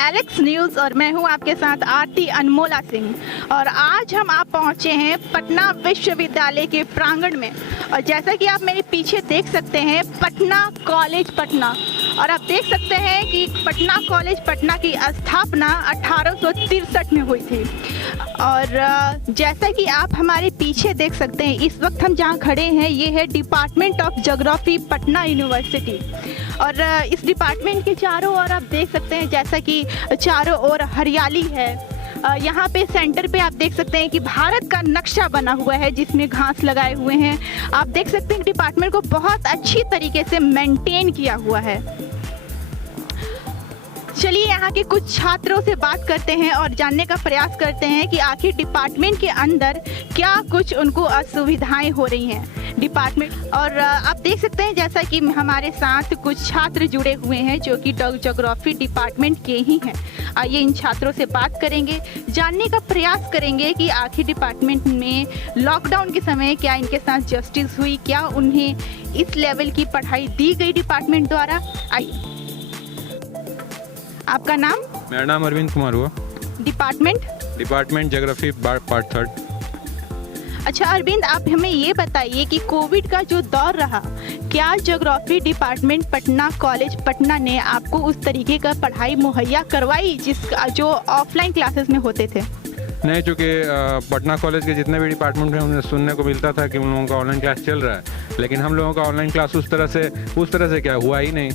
Alex news और मैं हूं आपके साथ आरती अनमोला सिंह। और आज हम आप पहुंचे हैं पटना विश्वविद्यालय के प्रांगण में। और जैसा कि आप मेरे पीछे देख सकते हैं पटना कॉलेज पटना, और आप देख सकते हैं कि पटना कॉलेज पटना की स्थापना 1863 में हुई थी। और जैसा कि आप हमारे पीछे देख सकते हैं इस वक्त हम जहां खड़े हैं ये है department of geography Patna university. और इस डिपार्टमेंट के चारों ओर आप देख सकते हैं जैसा कि चारों ओर हरियाली है। यहाँ पे सेंटर पे आप देख सकते हैं कि भारत का नक्शा बना हुआ है जिसमें घास लगाए हुए हैं। आप देख सकते हैं डिपार्टमेंट को बहुत अच्छी तरीके से मेंटेन किया हुआ है। चलिए यहाँ के कुछ छात्रों से बात करते हैं और जानने का प्रयास करते हैं कि आखिर डिपार्टमेंट के अंदर क्या कुछ उनको असुविधाएं हो रही हैं डिपार्टमेंट। और आप देख सकते हैं जैसा कि हमारे साथ कुछ छात्र जुड़े हुए हैं जो कि ज्योग्राफी डिपार्टमेंट के ही हैं। आइए इन छात्रों से बात करेंगे, जानने का प्रयास करेंगे कि आखिर डिपार्टमेंट में लॉकडाउन के समय क्या इनके साथ जस्टिस हुई, क्या उन्हें इस लेवल की पढ़ाई दी गई डिपार्टमेंट द्वारा। आइए, आपका नाम? मेरा नाम अरविंद कुमार हुआ। Department geography part 3। अच्छा अरविंद, आप हमें ये बताइए कि कोविड का जो दौर रहा, क्या geography department Patna college Patna ने आपको उस तरीके का पढ़ाई मुहैया करवाई जो ऑफलाइन क्लासेस में होते थे? नहीं, चूँकि पटना कॉलेज के जितने भी डिपार्टमेंट हैं उन्हें सुनने को मिलता था कि उन लोगों का ऑनलाइन क्लास चल रहा है, लेकिन हम लोगों का ऑनलाइन क्लास उस तरह से क्या हुआ ही नहीं।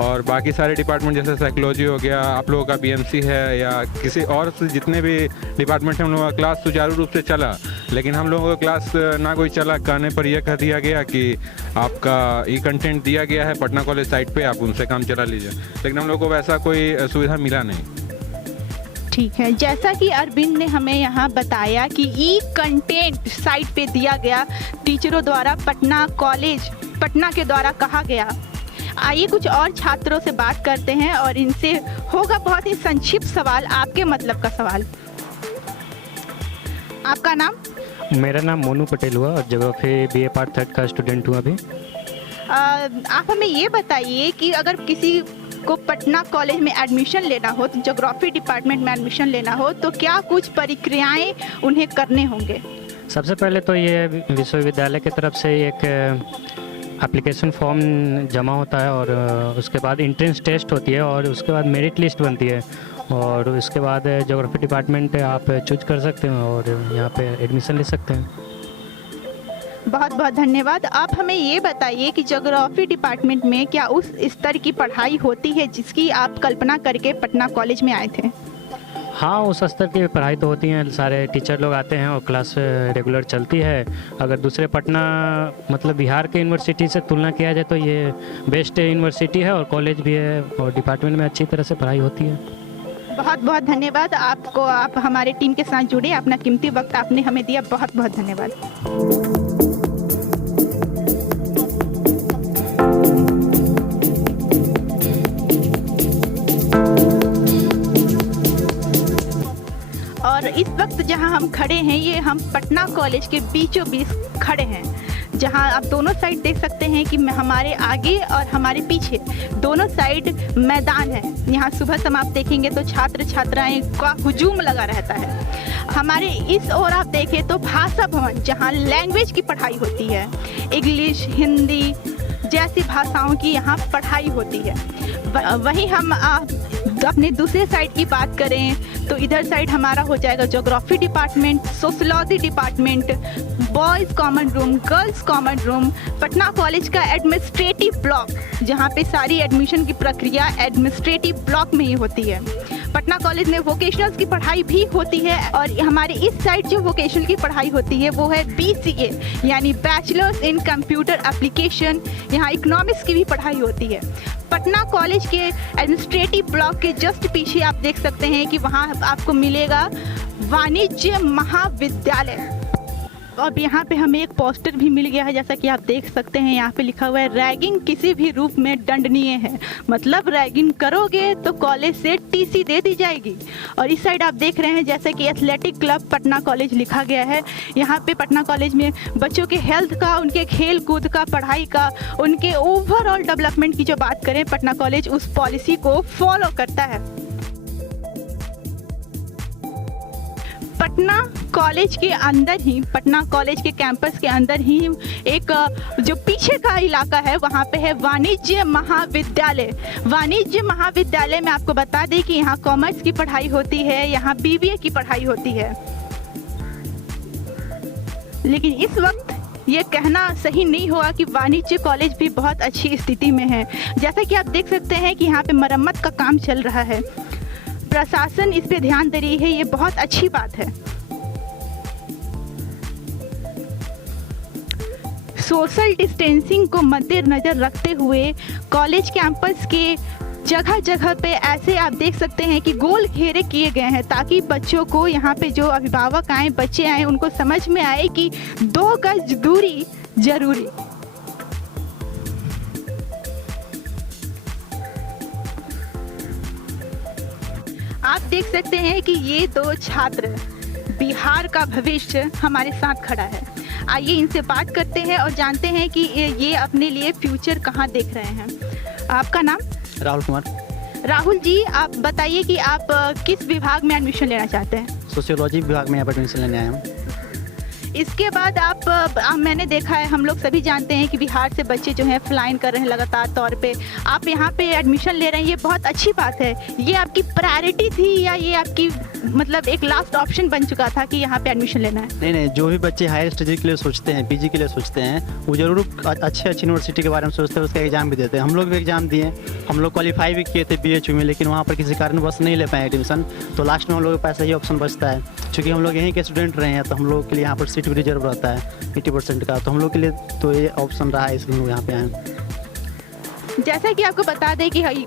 और बाकी सारे डिपार्टमेंट जैसे साइकोलॉजी हो गया, आप लोगों का बीएमसी है या किसी और जितने भी डिपार्टमेंट हैं उन लोगों का क्लास सुचारू रूप से चला, लेकिन हम लोगों का क्लास ना कोई चला। कहने पर यह कह दिया गया कि आपका ये कंटेंट दिया गया है पटना कॉलेज साइट पे, आप उनसे काम चला लीजिए, लेकिन हम लोगों को वैसा कोई सुविधा मिला नहीं। ठीक है, जैसा कि अरविंद ने हमें यहाँ बताया कि ई कंटेंट साइट पे दिया गया टीचरों द्वारा, पटना कॉलेज पटना के द्वारा कहा गया। आइए कुछ और छात्रों से बात करते हैं और इनसे होगा बहुत ही संक्षिप्त सवाल, आपके मतलब का सवाल। आपका नाम? मेरा नाम मोनू पटेल हुआ और ज्योग्राफी बीए पार्ट 3 का स्टूडेंट हूँ अभी। आप हमें ये बताइए कि अगर किसी को पटना कॉलेज में एडमिशन लेना हो, तो ज्योग्राफी डिपार्टमेंट में एडमिशन लेना हो, तो क्या कुछ प्रक्रियाएं उन्हें करने होंगे? सबसे पहले तो ये विश्वविद्यालय की तरफ से एक एप्लीकेशन फॉर्म जमा होता है और उसके बाद एंट्रेंस टेस्ट होती है और उसके बाद मेरिट लिस्ट बनती है और उसके बाद ज्योग्राफी डिपार्टमेंट आप चूज कर सकते हैं और यहाँ पे एडमिशन ले सकते हैं। बहुत बहुत धन्यवाद। आप हमें ये बताइए कि ज्योग्राफी डिपार्टमेंट में क्या उस स्तर की पढ़ाई होती है जिसकी आप कल्पना करके पटना कॉलेज में आए थे? हाँ, उस स्तर की पढ़ाई तो होती है, सारे टीचर लोग आते हैं और क्लास रेगुलर चलती है। अगर दूसरे पटना मतलब बिहार के यूनिवर्सिटी से तुलना किया जाए तो ये बेस्ट यूनिवर्सिटी है और कॉलेज भी है और डिपार्टमेंट में अच्छी तरह से पढ़ाई होती है। बहुत बहुत धन्यवाद आपको, आप हमारे टीम के साथ जुड़े, अपना कीमती वक्त आपने हमें दिया, बहुत बहुत धन्यवाद। और इस वक्त जहां हम खड़े हैं ये हम पटना कॉलेज के बीचों बीच खड़े हैं, जहां आप दोनों साइड देख सकते हैं कि हमारे आगे और हमारे पीछे दोनों साइड मैदान है। यहाँ सुबह शाम आप देखेंगे तो छात्र छात्राएं का हुजूम लगा रहता है। हमारे इस ओर आप देखें तो भाषा भवन, जहाँ लैंग्वेज की पढ़ाई होती है, इंग्लिश हिंदी जैसी भाषाओं की यहाँ पढ़ाई होती है। वहीं हम अपने दूसरे साइड की बात करें तो इधर साइड हमारा हो जाएगा geography department, sociology department, boys common room, girls common room, Patna college का एडमिनिस्ट्रेटिव ब्लॉक, जहाँ पे सारी एडमिशन की प्रक्रिया एडमिनिस्ट्रेटिव ब्लॉक में ही होती है। पटना कॉलेज में वोकेशनल्स की पढ़ाई भी होती है और हमारे इस साइड जो वोकेशनल की पढ़ाई होती है वो है BCA यानी बैचलर्स इन कंप्यूटर एप्लीकेशन। यहाँ इकोनॉमिक्स की भी पढ़ाई होती है। पटना कॉलेज के एडमिनिस्ट्रेटिव ब्लॉक के जस्ट पीछे आप देख सकते हैं कि वहाँ आपको मिलेगा वाणिज्य महाविद्यालय। अब यहाँ पे हमें एक पोस्टर भी मिल गया है, जैसा कि आप देख सकते हैं यहाँ पे लिखा हुआ है रैगिंग किसी भी रूप में दंडनीय है, मतलब रैगिंग करोगे तो कॉलेज से TC दे दी जाएगी। और इस साइड आप देख रहे हैं जैसे कि एथलेटिक क्लब पटना कॉलेज लिखा गया है। यहाँ पे पटना कॉलेज में बच्चों के हेल्थ का, उनके खेल कूद का, पढ़ाई का, उनके ओवरऑल डेवलपमेंट की जो बात करें, पटना कॉलेज उस पॉलिसी को फॉलो करता है। पटना कॉलेज के अंदर ही, पटना कॉलेज के कैंपस के अंदर ही एक जो पीछे का इलाका है वहाँ पे है वाणिज्य महाविद्यालय। वाणिज्य महाविद्यालय में आपको बता दें कि यहाँ कॉमर्स की पढ़ाई होती है, यहाँ बीबीए की पढ़ाई होती है। लेकिन इस वक्त ये कहना सही नहीं होगा कि वाणिज्य कॉलेज भी बहुत अच्छी स्थिति में है। जैसा कि आप देख सकते हैं कि यहाँ पे मरम्मत का काम चल रहा है, प्रशासन इस पे ध्यान दे रही है, ये बहुत अच्छी बात है। सोशल डिस्टेंसिंग को मद्देनजर रखते हुए कॉलेज कैंपस के जगह जगह पे ऐसे आप देख सकते हैं कि गोल घेरे किए गए हैं, ताकि बच्चों को, यहाँ पे जो अभिभावक आए, बच्चे आए, उनको समझ में आए कि 2 गज दूरी जरूरी। आप देख सकते हैं कि ये 2 छात्र बिहार का भविष्य हमारे साथ खड़ा है। आइए इनसे बात करते हैं और जानते हैं कि ये अपने लिए फ्यूचर कहाँ देख रहे हैं। आपका नाम? राहुल कुमार। राहुल जी, आप बताइए कि आप किस विभाग में एडमिशन लेना चाहते हैं? सोशियोलॉजी विभाग में यहाँ पर एडमिशन लेने आया हूँ। इसके बाद मैंने देखा है, हम लोग सभी जानते हैं कि बिहार से बच्चे जो हैं फ्लाइन कर रहे हैं लगातार तौर पे। आप यहाँ पे एडमिशन ले रहे हैं, ये बहुत अच्छी बात है। ये आपकी प्रायोरिटी थी या ये आपकी मतलब एक लास्ट ऑप्शन बन चुका था कि यहाँ पे एडमिशन लेना है? नहीं, जो भी बच्चे हायर स्टडी के लिए सोचते हैं, पीजी के लिए सोचते हैं, वो जरूर अच्छी यूनिवर्सिटी के बारे में सोचते हैं, उसका एग्जाम भी देते हैं। हम लोग भी एग्जाम दिए, हम लोग क्वालिफाई भी किए थे BHU में, लेकिन वहाँ पर किसी कारणवश नहीं ले पाए एडमिशन। तो लास्ट में हम लोग के पास यही ऑप्शन बचता है, क्योंकि हम लोग यहीं के स्टूडेंट रहे हैं, तो हम लोग के लिए यहाँ पर सीट भी रिजर्व रहता है 80% का। तो हम लोग के लिए तो ये ऑप्शन रहा है, इसलिए हम लोग यहाँ पे आए। जैसा कि आपको बता दें कि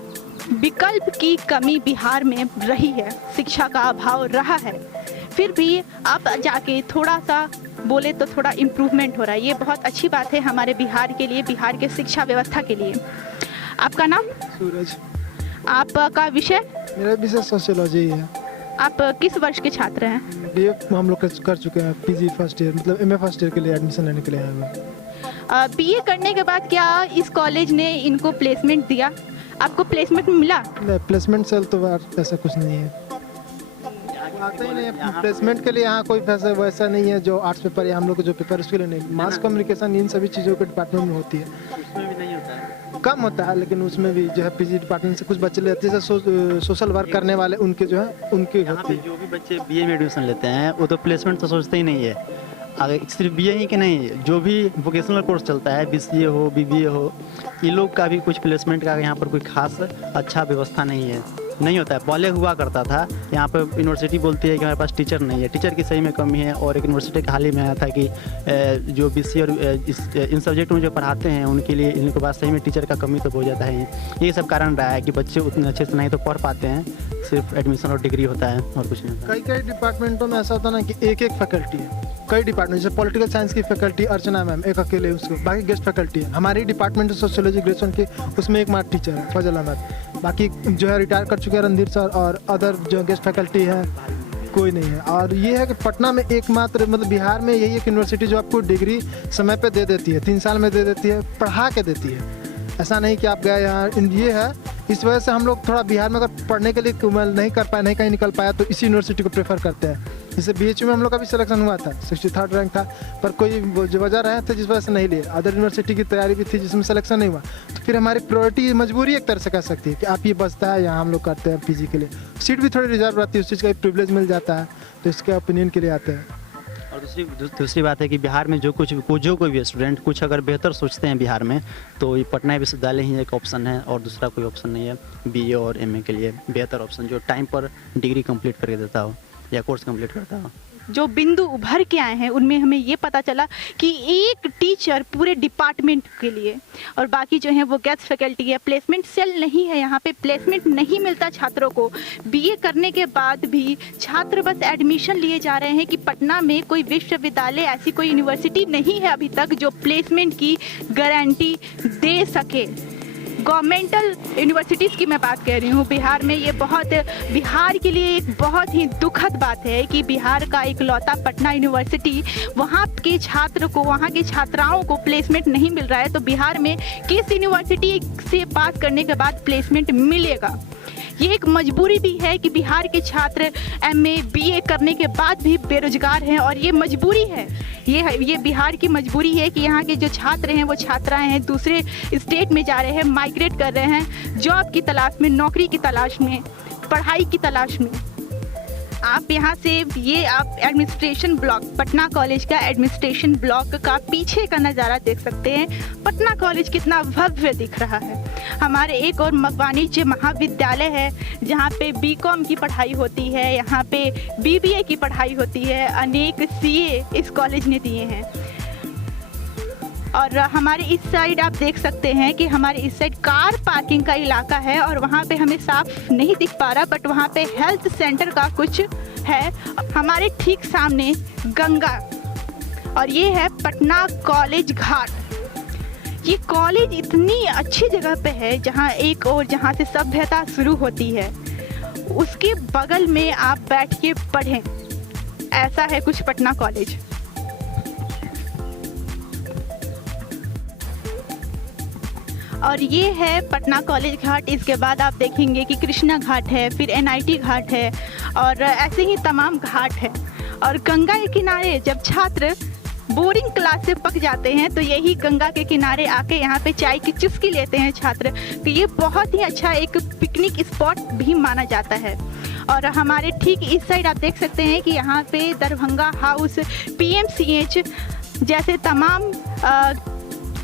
विकल्प की कमी बिहार में रही है, शिक्षा का अभाव रहा है, फिर भी आप जाके थोड़ा सा बोले तो थोड़ा इम्प्रूवमेंट हो रहा है। ये बहुत अच्छी बात है हमारे बिहार के लिए, बिहार के शिक्षा व्यवस्था के लिए। आपका नाम? सूरज। आपका विषय? मेरा विषय सोशियोलॉजी है। आप किस वर्ष के छात्र हैं? BA हम लोग कर चुके हैं, PG फर्स्ट ईयर, मतलब MA फर्स्ट ईयर के लिए एडमिशन लेने के लिए आए हुए। BA करने के बाद क्या इस कॉलेज ने इनको प्लेसमेंट दिया? आपको प्लेसमेंट मिला? नहीं, प्लेसमेंट सेल तो ऐसा कुछ नहीं है, आते ही नहीं है प्लेसमेंट के लिए। यहाँ कोई पैसा वैसा नहीं है जो आर्ट्स पेपर या हम लोग को जो पेपर उसके लिए नहीं। मास कम्युनिकेशन इन सभी चीज़ों के डिपार्टमेंट में होती है, उसमें भी नहीं होता है, कम होता है, लेकिन उसमें भी जो है PG डिपार्टमेंट से कुछ बच्चे लेते हैं, जैसे सोशल वर्क करने वाले, उनके जो है उनके यहाँ होती पे है। जो भी बच्चे BA में एडमिशन लेते हैं, वो तो प्लेसमेंट तो सोचते ही नहीं है। अगर सिर्फ BA ही कि नहीं, जो भी वोकेशनल कोर्स चलता है, BCA हो, BBA हो, ये लोग का भी कुछ प्लेसमेंट का यहाँ पर कोई खास अच्छा व्यवस्था नहीं होता है। पहले हुआ करता था, यहाँ पर यूनिवर्सिटी बोलती है कि हमारे पास टीचर नहीं है, टीचर की सही में कमी है। और एक यूनिवर्सिटी का हाल ही में आया था कि जो BCA और इन सब्जेक्ट में जो पढ़ाते हैं, उनके लिए इनके पास सही में टीचर का कमी तो हो जाता है। ये सब कारण रहा है कि बच्चे उतने अच्छे से नहीं तो पढ़ पाते हैं, सिर्फ एडमिशन और डिग्री होता है और कुछ नहीं। कई डिपार्टमेंटों में ऐसा होता है ना कि एक फैकल्टी है, कई डिपार्टमेंट, जैसे पॉलिटिकल साइंस की फैकल्टी अर्चना मैम एक अकेले, उसको बाकी गेस्ट फैकल्टी है। हमारी डिपार्टमेंट सोशियोलॉजी ग्रेजुएशन की, उसमें एक मात्र टीचर है फजल अहमद, बाकी जो है रिटायर कर चुके हैं रणधीर सर, और अदर जो गेस्ट फैकल्टी है कोई नहीं है। और ये है कि पटना में एकमात्र, मतलब बिहार में यही एक यूनिवर्सिटी जो आपको डिग्री समय पे दे देती है, 3 साल में दे देती है, पढ़ा के देती है। ऐसा नहीं कि आप गए यहाँ, ये है। इस वजह से हम लोग थोड़ा बिहार में अगर पढ़ने के लिए नहीं कर पाए, नहीं कहीं निकल पाया, तो इसी यूनिवर्सिटी को प्रेफर करते हैं। जैसे BHU में हम लोग का भी सिलेक्शन हुआ था, 63rd रैंक था, पर कोई वजह रहे थे जिस वजह से नहीं लिए। अदर यूनिवर्सिटी की तैयारी भी थी जिसमें सिलेक्शन नहीं हुआ, तो फिर हमारी प्रायोरिटी, मजबूरी एक तरह से कह सकती है कि आप ये बचता है, यहाँ हम लोग करते हैं PG के लिए। सीट भी थोड़ी रिजर्व रहती है, उस चीज़ का प्रिविलेज मिल जाता है, तो इसके ओपिनियन के लिए आते हैं। और दूसरी बात है कि बिहार में जो कोई भी स्टूडेंट कुछ अगर बेहतर सोचते हैं बिहार में, तो ये पटना विश्वविद्यालय ही एक ऑप्शन है, और दूसरा कोई ऑप्शन नहीं है BA और MA के लिए बेहतर ऑप्शन, जो टाइम पर डिग्री कंप्लीट करके देता हो या कोर्स कंप्लीट करता हो। जो बिंदु उभर के आए हैं उनमें हमें ये पता चला कि एक टीचर पूरे डिपार्टमेंट के लिए, और बाकी जो है वो गेस्ट फैकल्टी है। प्लेसमेंट सेल नहीं है, यहाँ पे प्लेसमेंट नहीं मिलता छात्रों को। BA करने के बाद भी छात्र बस एडमिशन लिए जा रहे हैं कि पटना में कोई विश्वविद्यालय, ऐसी कोई यूनिवर्सिटी नहीं है अभी तक जो प्लेसमेंट की गारंटी दे सके। गवर्नमेंटल यूनिवर्सिटीज़ की मैं बात कर रही हूँ बिहार में। ये बिहार के लिए एक बहुत ही दुखद बात है कि बिहार का इकलौता पटना यूनिवर्सिटी, वहाँ के छात्र को, वहाँ की छात्राओं को प्लेसमेंट नहीं मिल रहा है। तो बिहार में किस यूनिवर्सिटी से पास करने के बाद प्लेसमेंट मिलेगा? ये एक मजबूरी भी है कि बिहार के छात्र MA BA करने के बाद भी बेरोजगार हैं, और ये मजबूरी है, ये बिहार की मजबूरी है कि यहाँ के जो छात्र हैं वो छात्राएं हैं दूसरे स्टेट में जा रहे हैं, माइग्रेट कर रहे हैं जॉब की तलाश में, नौकरी की तलाश में, पढ़ाई की तलाश में। आप यहाँ से ये आप एडमिनिस्ट्रेशन ब्लॉक, पटना कॉलेज का एडमिनिस्ट्रेशन ब्लॉक का पीछे का नज़ारा देख सकते हैं। पटना कॉलेज कितना भव्य दिख रहा है। हमारे एक और वाणिज्य महाविद्यालय है जहाँ पे BCom की पढ़ाई होती है, यहाँ पे BBA की पढ़ाई होती है, अनेक CA इस कॉलेज ने दिए हैं। और हमारे इस साइड आप देख सकते हैं कि हमारे इस साइड कार पार्किंग का इलाका है, और वहाँ पे हमें साफ नहीं दिख पा रहा, बट वहाँ पे हेल्थ सेंटर का कुछ है। हमारे ठीक सामने गंगा, और ये है पटना कॉलेज घाट। ये कॉलेज इतनी अच्छी जगह पे है जहाँ एक और जहाँ से सभ्यता शुरू होती है, उसके बगल में आप बैठ के पढ़ें, ऐसा है कुछ पटना कॉलेज। और ये है पटना कॉलेज घाट। इसके बाद आप देखेंगे कि कृष्णा घाट है, फिर NIT घाट है, और ऐसे ही तमाम घाट है। और गंगा के किनारे जब छात्र बोरिंग क्लास से पक जाते हैं तो यही गंगा के किनारे आके यहाँ पे चाय की चुस्की लेते हैं छात्र, तो ये बहुत ही अच्छा एक पिकनिक स्पॉट भी माना जाता है। और हमारे ठीक इस साइड आप देख सकते हैं कि यहाँ पे दरभंगा हाउस, PMCH जैसे तमाम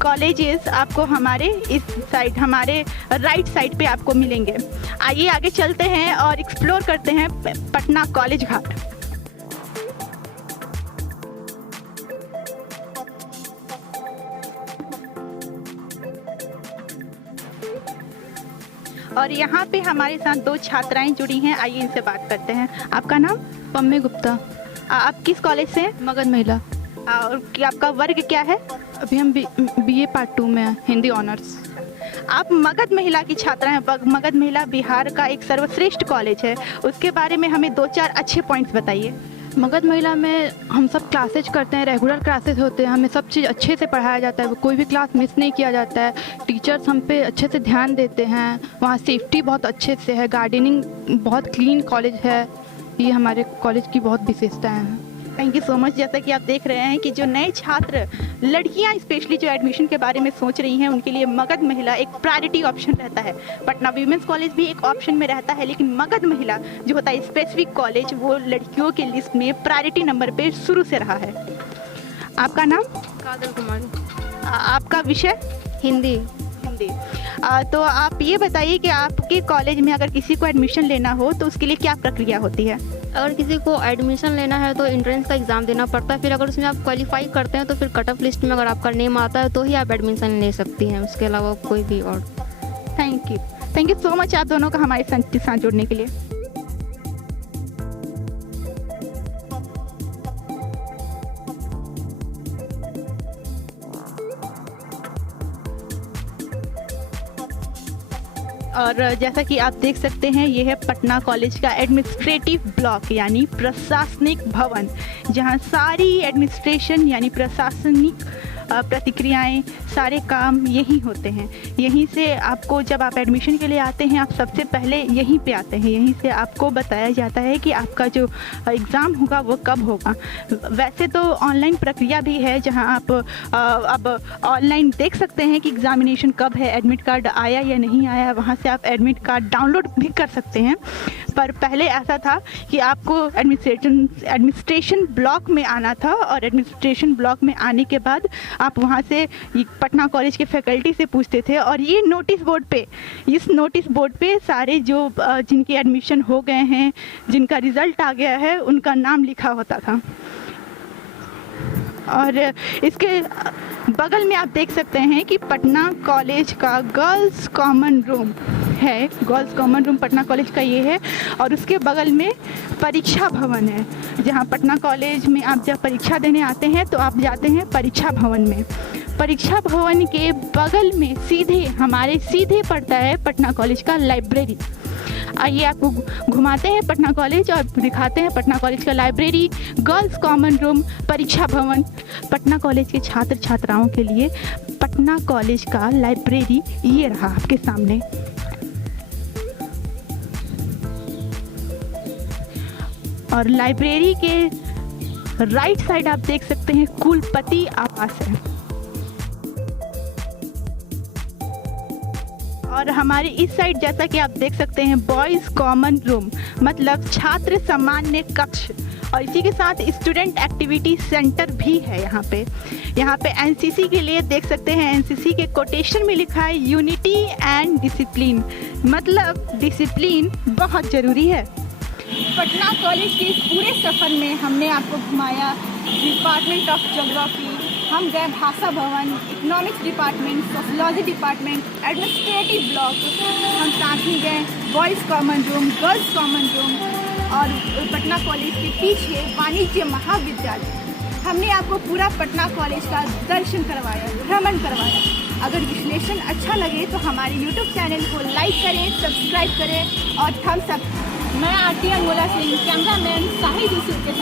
कॉलेजेस आपको हमारे इस साइड, हमारे राइट साइड पे आपको मिलेंगे। आइए आगे चलते हैं और एक्सप्लोर करते हैं पटना कॉलेज घाट। और यहाँ पे हमारे साथ 2 छात्राएं जुड़ी हैं, आइए इनसे बात करते हैं। आपका नाम? पम्मे गुप्ता। आप किस कॉलेज से हैं? मगध महिला। और आपका वर्ग क्या है? अभी हम BA पार्ट 2 में हैं, हिंदी ऑनर्स। आप मगध महिला की छात्रा हैं। मगध महिला बिहार का एक सर्वश्रेष्ठ कॉलेज है, उसके बारे में हमें 2-4 अच्छे पॉइंट्स बताइए। मगध महिला में हम सब क्लासेज करते हैं, रेगुलर क्लासेस होते हैं, हमें सब चीज़ अच्छे से पढ़ाया जाता है, कोई भी क्लास मिस नहीं किया जाता है। टीचर्स हम पे अच्छे से ध्यान देते हैं, वहाँ सेफ्टी बहुत अच्छे से है, गार्डनिंग बहुत क्लीन कॉलेज है। ये हमारे कॉलेज की बहुत विशेषताएँ हैं। Thank you so much. जैसा कि आप देख रहे हैं कि जो नए छात्र, लड़कियां स्पेशली जो एडमिशन के बारे में सोच रही हैं, उनके लिए मगध महिला एक प्रायोरिटी ऑप्शन रहता है। पटना वीमेंस कॉलेज भी एक ऑप्शन में रहता है, लेकिन मगध महिला जो होता है स्पेसिफिक कॉलेज, वो लड़कियों के लिस्ट में प्रायोरिटी नंबर पे शुरू से रहा है। आपका नाम? कादर कुमारी। आपका विषय? हिंदी। हिंदी। तो आप ये बताइए कि आपके कॉलेज में अगर किसी को एडमिशन लेना हो तो उसके लिए क्या प्रक्रिया होती है? अगर किसी को एडमिशन लेना है तो एंट्रेंस का एग्ज़ाम देना पड़ता है, फिर अगर उसमें आप क्वालिफाई करते हैं तो फिर कट ऑफ लिस्ट में अगर आपका नेम आता है तो ही आप एडमिशन ले सकती हैं, उसके अलावा कोई भी। और थैंक यू सो मच आप दोनों का हमारे साथ जुड़ने के लिए। और जैसा कि आप देख सकते हैं, ये है पटना कॉलेज का एडमिनिस्ट्रेटिव ब्लॉक यानी प्रशासनिक भवन, जहां सारी एडमिनिस्ट्रेशन यानी प्रशासनिक प्रतिक्रियाएं, सारे काम यहीं होते हैं। यहीं से आपको जब आप एडमिशन के लिए आते हैं, आप सबसे पहले यहीं पे आते हैं, यहीं से आपको बताया जाता है कि आपका जो एग्ज़ाम होगा वो कब होगा। वैसे तो ऑनलाइन प्रक्रिया भी है, जहां आप अब ऑनलाइन देख सकते हैं कि एग्ज़ामिनेशन कब है, एडमिट कार्ड आया या नहीं आया, वहां से आप एडमिट कार्ड डाउनलोड भी कर सकते हैं। पर पहले ऐसा था कि आपको एडमिनिस्ट्रेशन ब्लॉक में आना था, और एडमिनिस्ट्रेशन ब्लॉक में आने के बाद आप वहाँ से पटना कॉलेज के फैकल्टी से पूछते थे, और ये नोटिस बोर्ड पे, इस नोटिस बोर्ड पे सारे जो जिनके एडमिशन हो गए हैं, जिनका रिज़ल्ट आ गया है, उनका नाम लिखा होता था। और इसके बगल में आप देख सकते हैं कि पटना कॉलेज का गर्ल्स कॉमन रूम है। Girls common room Patna college का ये है, और उसके बगल में परीक्षा भवन है, जहाँ पटना कॉलेज में आप जब परीक्षा देने आते हैं तो आप जाते हैं परीक्षा भवन में। परीक्षा भवन के बगल में सीधे पड़ता है पटना कॉलेज का लाइब्रेरी। आइए आपको घुमाते हैं पटना कॉलेज और दिखाते हैं पटना कॉलेज का लाइब्रेरी, गर्ल्स कॉमन रूम, परीक्षा भवन। पटना कॉलेज के छात्र छात्राओं के लिए पटना कॉलेज का लाइब्रेरी ये रहा आपके सामने। और लाइब्रेरी के राइट साइड आप देख सकते हैं कुलपति आवास है। और हमारे इस साइड जैसा कि आप देख सकते हैं बॉयज़ कॉमन रूम, मतलब छात्र सामान्य कक्ष, और इसी के साथ स्टूडेंट एक्टिविटी सेंटर भी है यहाँ पे। यहाँ पे एनसीसी के लिए देख सकते हैं, एनसीसी के कोटेशन में लिखा है यूनिटी एंड डिसिप्लिन, मतलब डिसिप्लिन बहुत ज़रूरी है। पटना कॉलेज के इस पूरे सफ़र में हमने आपको घुमाया डिपार्टमेंट ऑफ ज्योग्राफी, हम गए भाषा भवन, economics department, sociology department, administrative block, हम साथ ही गए boys common room, girls common room, और पटना कॉलेज के पीछे वाणिज्य महाविद्यालय। हमने आपको पूरा पटना कॉलेज का दर्शन करवाया, भ्रमण करवाया। अगर विश्लेषण अच्छा लगे तो हमारे यूट्यूब चैनल को लाइक करें, सब्सक्राइब करें और थम्स अप। मैं आरती अनमोला सिंह, कैमरामैन साहिद यूसुफ के